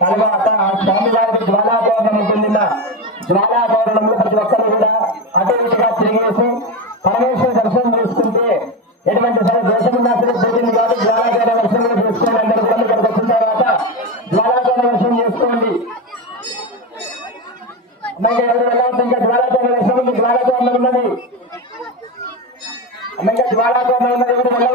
తర్వాత స్వామివారికి జ్వాలాపౌర్ణం ఉంటుంది. జ్వాలాపౌర్ణంలో ప్రతి ఒక్కరు కూడా అటు ఇటుగా తిరిగేసి పరమేశ్వర దర్శనం చేసుకుంటే ఎటువంటి సరే దేశమున్నా సరే పోతుంది కాదు. జ్వాలాపౌర్ణ దర్శనం చేసుకోండి. అందరూ కూడా ఇక్కడికి వచ్చిన తర్వాత జ్వాలాపౌర్ణ దర్శనం చేసుకోండి. అమ్మాయి ఎవరు వెళ్ళవచ్చు? ఇంకా జ్వాలాపౌర్ణ దర్శనం జ్వాలాపౌర్ణం ఉన్నది. అమ్మాయి జ్వాలాపౌర్ణం ఉన్నది. ఎవరు